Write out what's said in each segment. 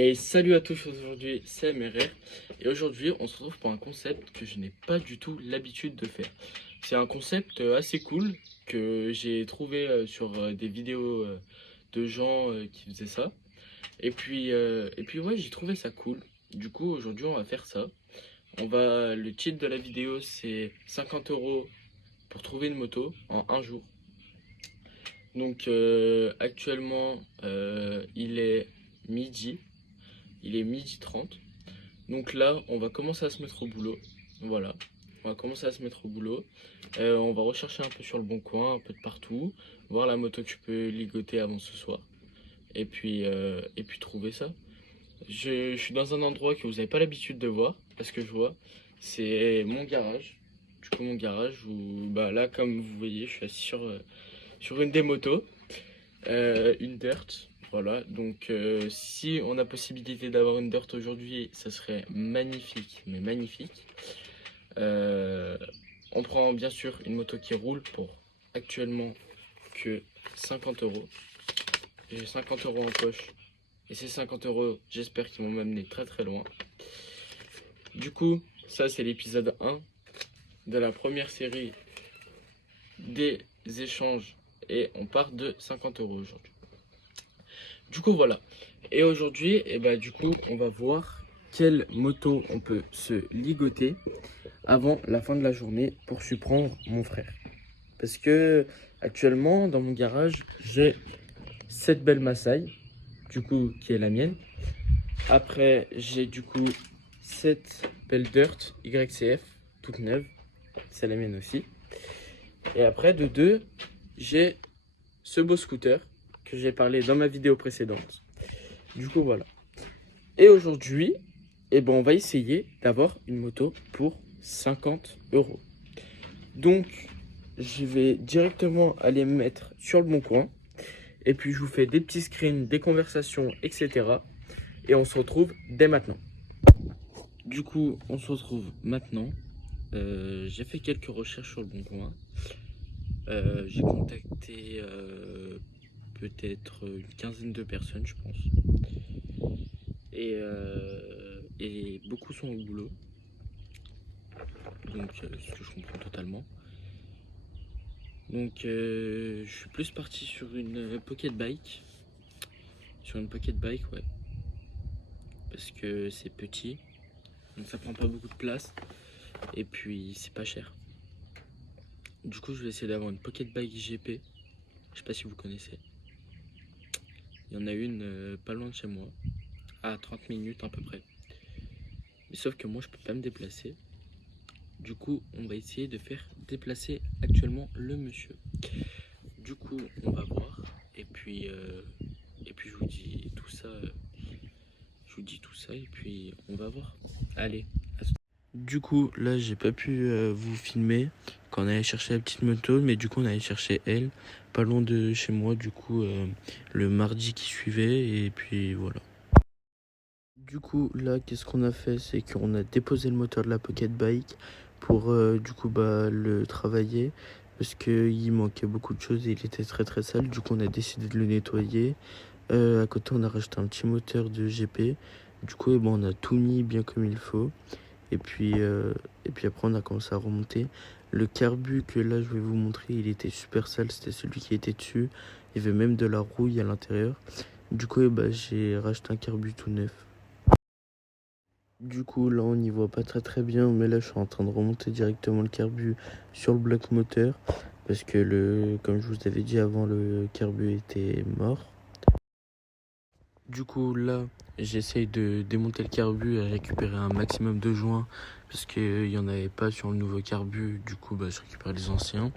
Et salut à tous, aujourd'hui c'est MRR et aujourd'hui on se retrouve pour un concept que je n'ai pas du tout l'habitude de faire. C'est un concept assez cool que j'ai trouvé sur des vidéos de gens qui faisaient ça. Et puis ouais, j'ai trouvé ça cool. Du coup aujourd'hui on va faire ça. Le titre de la vidéo c'est 50 € pour trouver une moto en un jour. Donc actuellement il est midi. Il est midi 30. Donc là, on va commencer à se mettre au boulot. Voilà, on va commencer à se mettre au boulot. On va rechercher un peu sur le bon coin, un peu de partout, voir la moto que je peux ligoter avant ce soir. Et puis trouver ça. Je suis dans un endroit que vous n'avez pas l'habitude de voir, parce que je vois, c'est mon garage. Du coup, mon garage où, bah là, comme vous voyez, je suis assis sur une des motos. Une dirt, voilà. Donc, si on a possibilité d'avoir une dirt aujourd'hui, ça serait magnifique, mais magnifique. Euh, on prend bien sûr une moto qui roule pour actuellement que 50 €. J'ai 50 € en poche. Et ces 50 €, j'espère qu'ils vont m'amener très très loin. Du coup, ça c'est l'épisode 1 de la première série des échanges. Et on part de 50 € aujourd'hui. Du coup, voilà. Et aujourd'hui, du coup, on va voir quelle moto on peut se ligoter avant la fin de la journée pour surprendre mon frère. Parce que actuellement, dans mon garage, j'ai cette belle Maasai, du coup, qui est la mienne. Après, j'ai du coup cette belle Dirt YCF, toute neuve, c'est la mienne aussi. Et après, de deux, j'ai ce beau scooter que j'ai parlé dans ma vidéo précédente. Du coup, voilà. Et aujourd'hui, on va essayer d'avoir une moto pour 50 €. Donc, je vais directement aller me mettre sur le bon coin. Et puis, je vous fais des petits screens, des conversations, etc. Et on se retrouve dès maintenant. Du coup, on se retrouve maintenant. J'ai fait quelques recherches sur le bon coin. J'ai contacté peut-être une quinzaine de personnes, je pense. Et beaucoup sont au boulot. Donc, ce que je comprends totalement. Donc, je suis plus parti sur une pocket bike. Sur une pocket bike, ouais. Parce que c'est petit. Donc, ça prend pas beaucoup de place. Et puis, c'est pas cher. Du coup, je vais essayer d'avoir une pocket bike GP. Je sais pas si vous connaissez. Il y en a une pas loin de chez moi. À 30 minutes à peu près. Mais sauf que moi, je peux pas me déplacer. Du coup, on va essayer de faire déplacer actuellement le monsieur. Du coup, on va voir. Et puis je vous dis tout ça. Et puis on va voir. Allez. Du coup, là, j'ai pas pu vous filmer quand on allait chercher la petite moto, mais du coup, on allait chercher elle, pas loin de chez moi, du coup, le mardi qui suivait, et puis voilà. Du coup, là, qu'est-ce qu'on a fait? C'est qu'on a déposé le moteur de la Pocket Bike pour, le travailler, parce qu'il manquait beaucoup de choses et il était très très sale. Du coup, on a décidé de le nettoyer. À côté, on a rajouté un petit moteur de GP. Du coup, on a tout mis bien comme il faut. Et puis après, on a commencé à remonter. Le carbu que là, je vais vous montrer, il était super sale. C'était celui qui était dessus. Il y avait même de la rouille à l'intérieur. Du coup, j'ai racheté un carbu tout neuf. Du coup, là, on n'y voit pas très très bien. Mais là, je suis en train de remonter directement le carbu sur le bloc moteur. Parce que, comme je vous avais dit avant, le carbu était mort. Du coup, là, j'essaye de démonter le carbu et récupérer un maximum de joints parce qu'il n'y en avait pas sur le nouveau carbu. Du coup, je récupère les anciens.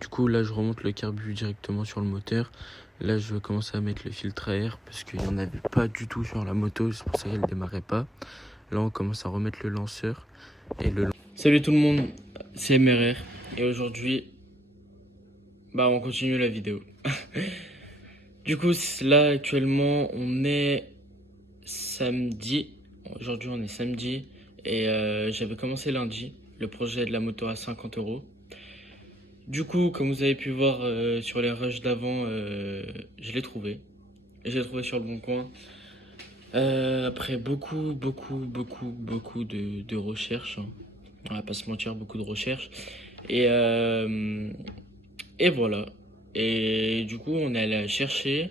Du coup, là, je remonte le carbu directement sur le moteur. Là, je vais commencer à mettre le filtre à air parce qu'il n'y en avait pas du tout sur la moto. C'est pour ça qu'elle ne démarrait pas. Là, on commence à remettre le lanceur. Salut tout le monde, c'est MRR. Et aujourd'hui, on continue la vidéo. Du coup, là, actuellement, on est samedi. Aujourd'hui, on est samedi. Et j'avais commencé lundi le projet de la moto à 50 €. Du coup, comme vous avez pu voir sur les rushs d'avant, je l'ai trouvé. Je l'ai trouvé sur le bon coin. Après beaucoup de recherches, hein. On va pas se mentir, beaucoup de recherches. Et, euh, et voilà. Et du coup, on est allé la chercher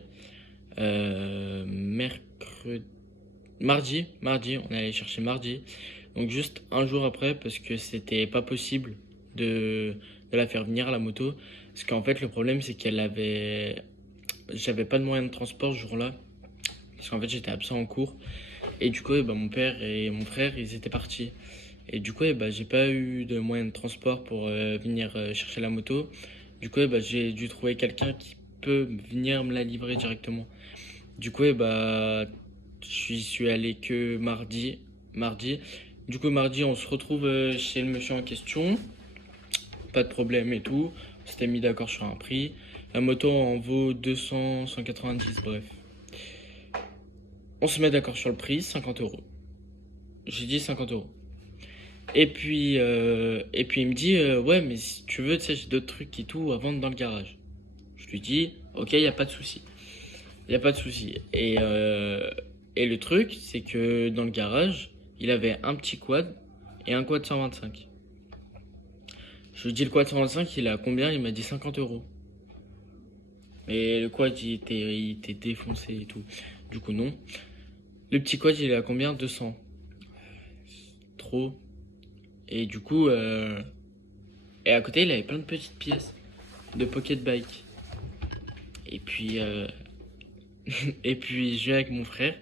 mercredi, mardi, on est allé chercher mardi. Donc juste un jour après, parce que c'était pas possible de la faire venir la moto. Parce qu'en fait, le problème, c'est j'avais pas de moyen de transport ce jour-là. Parce qu'en fait, j'étais absent en cours. Et du coup, mon père et mon frère, ils étaient partis. Et du coup, j'ai pas eu de moyen de transport pour venir chercher la moto. Du coup, j'ai dû trouver quelqu'un qui peut venir me la livrer directement. Du coup, je suis allé que mardi. Du coup, mardi, on se retrouve chez le monsieur en question. Pas de problème et tout. On s'était mis d'accord sur un prix. La moto en vaut 200, 190, bref. On se met d'accord sur le prix, 50 euros. J'ai dit 50 euros. Et puis il me dit, ouais, mais si tu veux, tu sais, j'ai d'autres trucs et tout à vendre dans le garage. Je lui dis, ok, il n'y a pas de souci. Il n'y a pas de souci. Et le truc, c'est que dans le garage, il avait un petit quad et un quad 125. Je lui dis, le quad 125, il est à combien? Il m'a dit 50 euros. Mais le quad, il était défoncé et tout. Du coup, non. Le petit quad, il est à combien? 200. Trop. Et du coup, et à côté, il avait plein de petites pièces de pocket bike. Et puis, et puis, je viens avec mon frère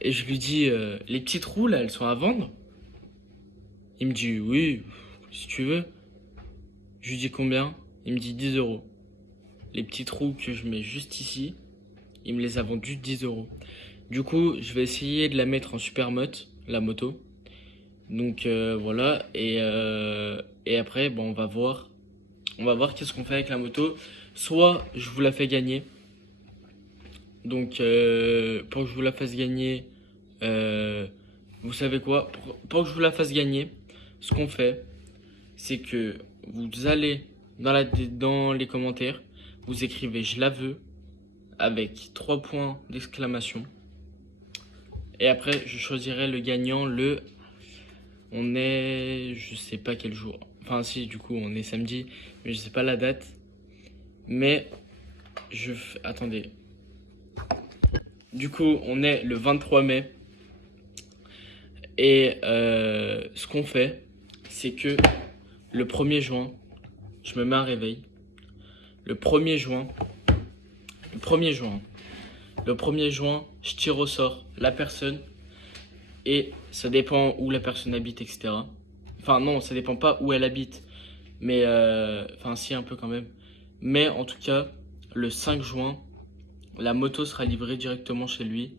et je lui dis, les petites roues là, elles sont à vendre? Il me dit, oui, si tu veux. Je lui dis combien? Il me dit 10 euros. Les petites roues que je mets juste ici, il me les a vendues 10 euros. Du coup, je vais essayer de la mettre en supermoto, la moto. Donc voilà, et après, bon, on va voir. On va voir qu'est-ce qu'on fait avec la moto. Soit je vous la fais gagner. Donc pour que je vous la fasse gagner, vous savez quoi? Pour que je vous la fasse gagner, ce qu'on fait, c'est que vous allez dans les commentaires, vous écrivez je la veux avec 3 points d'exclamation. Et après, je choisirai le gagnant on est, je sais pas quel jour. Enfin si, du coup, on est samedi, mais je sais pas la date. Mais attendez. Du coup, on est le 23 mai. Et ce qu'on fait, c'est que le 1er juin, je me mets un réveil. Le 1er juin, le 1er juin, le 1er juin, je tire au sort la personne. Et ça dépend où la personne habite, etc. Enfin non, ça dépend pas où elle habite. Mais enfin si, un peu quand même. Mais en tout cas, le 5 juin, la moto sera livrée directement chez lui.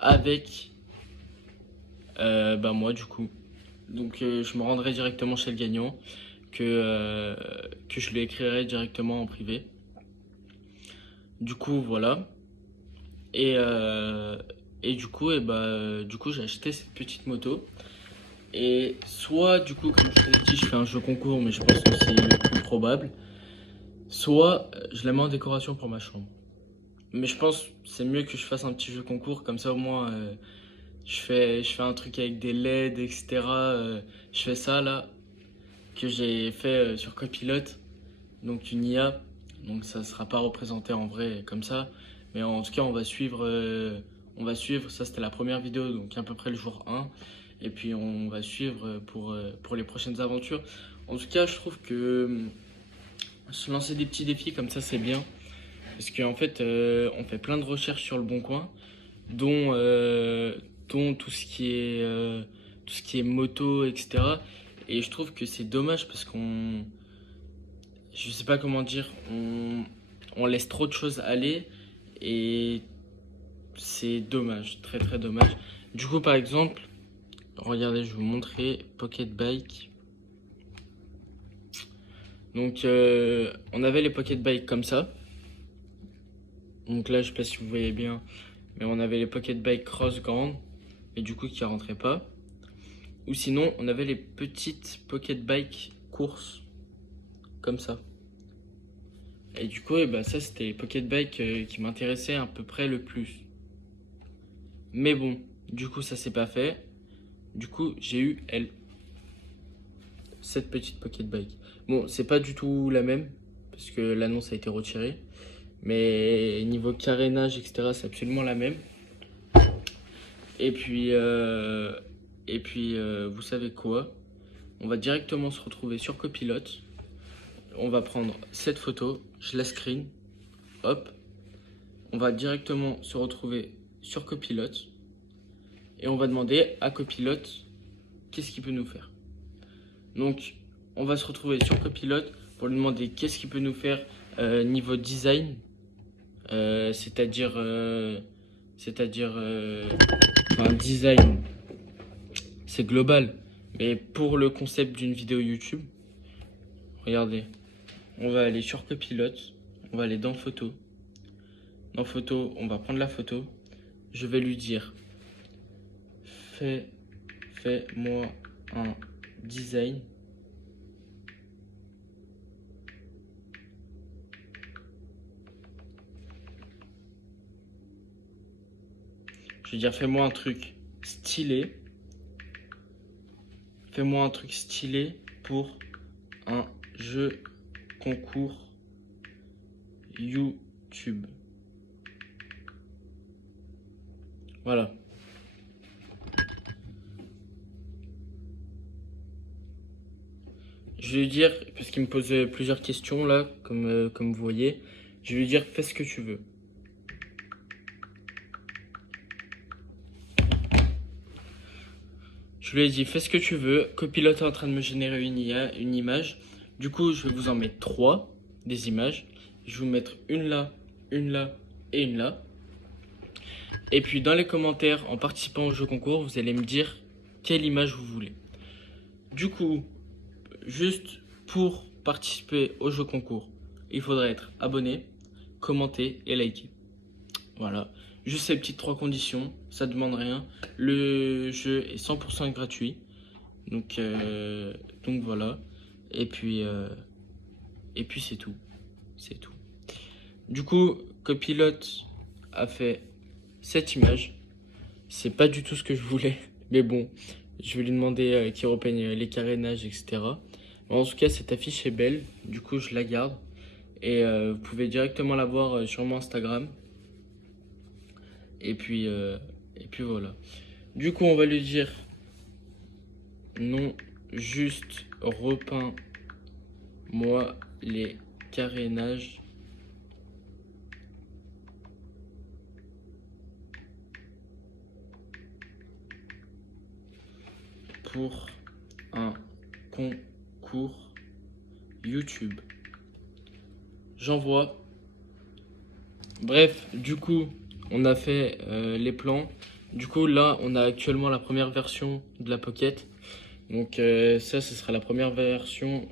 Avec moi du coup. Donc je me rendrai directement chez le gagnant. Que je lui écrirai directement en privé. Du coup voilà. Et, euh, et du coup j'ai acheté cette petite moto. Et soit du coup comme je t'ai dit je fais un jeu concours mais je pense que c'est le plus probable. Soit je la mets en décoration pour ma chambre. Mais je pense que c'est mieux que je fasse un petit jeu concours comme ça au moins je fais un truc avec des LED etc. Je fais ça là que j'ai fait sur Copilote. Donc une IA. Donc ça sera pas représenté en vrai comme ça. Mais en tout cas, on va suivre. Ça, c'était la première vidéo, donc à peu près le jour 1. Et puis on va suivre pour les prochaines aventures. En tout cas, je trouve que se lancer des petits défis comme ça, c'est bien. Parce qu'en fait, on fait plein de recherches sur le Bon Coin, dont, euh, dont tout ce qui est moto, etc. Et je trouve que c'est dommage parce je sais pas comment dire, on laisse trop de choses aller et c'est dommage, très très dommage. Du coup, par exemple, regardez, je vais vous montrer Pocket Bike. Donc, on avait les Pocket Bike comme ça. Donc là, je sais pas si vous voyez bien, mais on avait les Pocket Bike Cross grandes, et du coup qui rentraient pas. Ou sinon, on avait les petites Pocket Bike courses, comme ça. Et du coup, ça c'était les Pocket Bike qui m'intéressaient à peu près le plus. Mais bon, du coup, ça s'est pas fait. Du coup, j'ai eu elle. Cette petite pocket bag. Bon, c'est pas du tout la même, parce que l'annonce a été retirée. Mais niveau carénage, etc., c'est absolument la même. Et puis, vous savez quoi? On va directement se retrouver sur Copilote. On va prendre cette photo, je la screen. Hop. On va directement se retrouver sur Copilote. Et on va demander à Copilote qu'est-ce qu'il peut nous faire. Donc, on va se retrouver sur Copilote pour lui demander qu'est-ce qu'il peut nous faire niveau design. C'est-à-dire un design, c'est global. Mais pour le concept d'une vidéo YouTube, regardez, on va aller sur Copilote, on va aller dans Photo. Dans Photo, on va prendre la photo. Je vais lui dire, fais-moi un design. Je vais dire, fais-moi un truc stylé. Fais-moi un truc stylé pour un jeu concours YouTube. Voilà. Je vais lui dire, parce qu'il me pose plusieurs questions là, comme vous voyez, je vais lui dire, fais ce que tu veux. Je lui ai dit, fais ce que tu veux. Copilote est en train de me générer une image. Du coup, je vais vous en mettre 3 des images. Je vais vous mettre une là et une là. Et puis dans les commentaires, en participant au jeu concours, vous allez me dire quelle image vous voulez. Du coup, juste pour participer au jeu concours, il faudra être abonné, commenter et liker. Voilà, juste ces petites 3 conditions, ça ne demande rien. Le jeu est 100% gratuit, donc voilà. Et puis c'est tout, c'est tout. Du coup, Copilote a fait cette image. C'est pas du tout ce que je voulais, mais bon, je vais lui demander qu'il repeigne les carénages, etc. En tout cas, cette affiche est belle, du coup je la garde. Et vous pouvez directement la voir sur mon Instagram. Et puis voilà. Du coup, on va lui dire non, juste repeins-moi les carénages. Pour un concours YouTube. J'envoie. Bref, du coup, on a fait les plans. Du coup, là, on a actuellement la première version de la Pocket. Donc ça, ce sera la première version.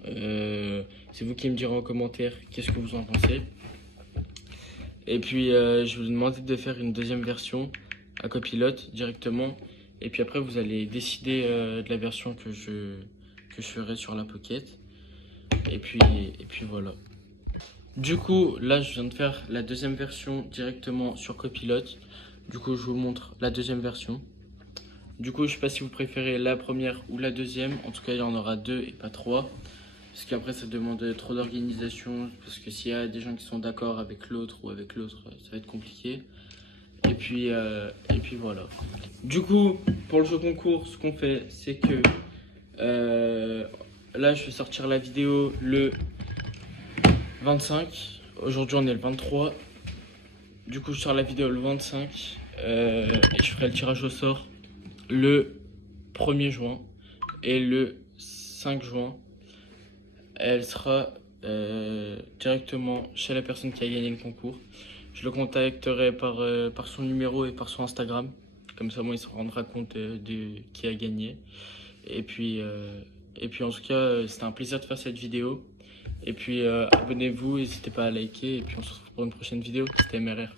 C'est vous qui me direz en commentaire qu'est-ce que vous en pensez. Et puis, je vais vous demander de faire une deuxième version à Copilote directement. Et puis après, vous allez décider de la version que je ferai sur la Pocket. Et puis voilà. Du coup, là, je viens de faire la deuxième version directement sur Copilote. Du coup, je vous montre la deuxième version. Du coup, je sais pas si vous préférez la première ou la deuxième. En tout cas, il y en aura 2 et pas 3. Parce qu'après, ça demande trop d'organisation. Parce que s'il y a des gens qui sont d'accord avec l'autre ou avec l'autre, ça va être compliqué. Et puis voilà. Du coup, pour le jeu concours, ce qu'on fait, c'est que là, je vais sortir la vidéo le 25. Aujourd'hui, on est le 23. Du coup, je sors la vidéo le 25 et je ferai le tirage au sort le 1er juin. Et le 5 juin, elle sera directement chez la personne qui a gagné le concours. Je le contacterai par son numéro et par son Instagram. Comme ça, moi, il se rendra compte de qui a gagné. Et puis en tout cas, c'était un plaisir de faire cette vidéo. Et puis, abonnez-vous, n'hésitez pas à liker. Et puis, on se retrouve pour une prochaine vidéo. C'était MRR.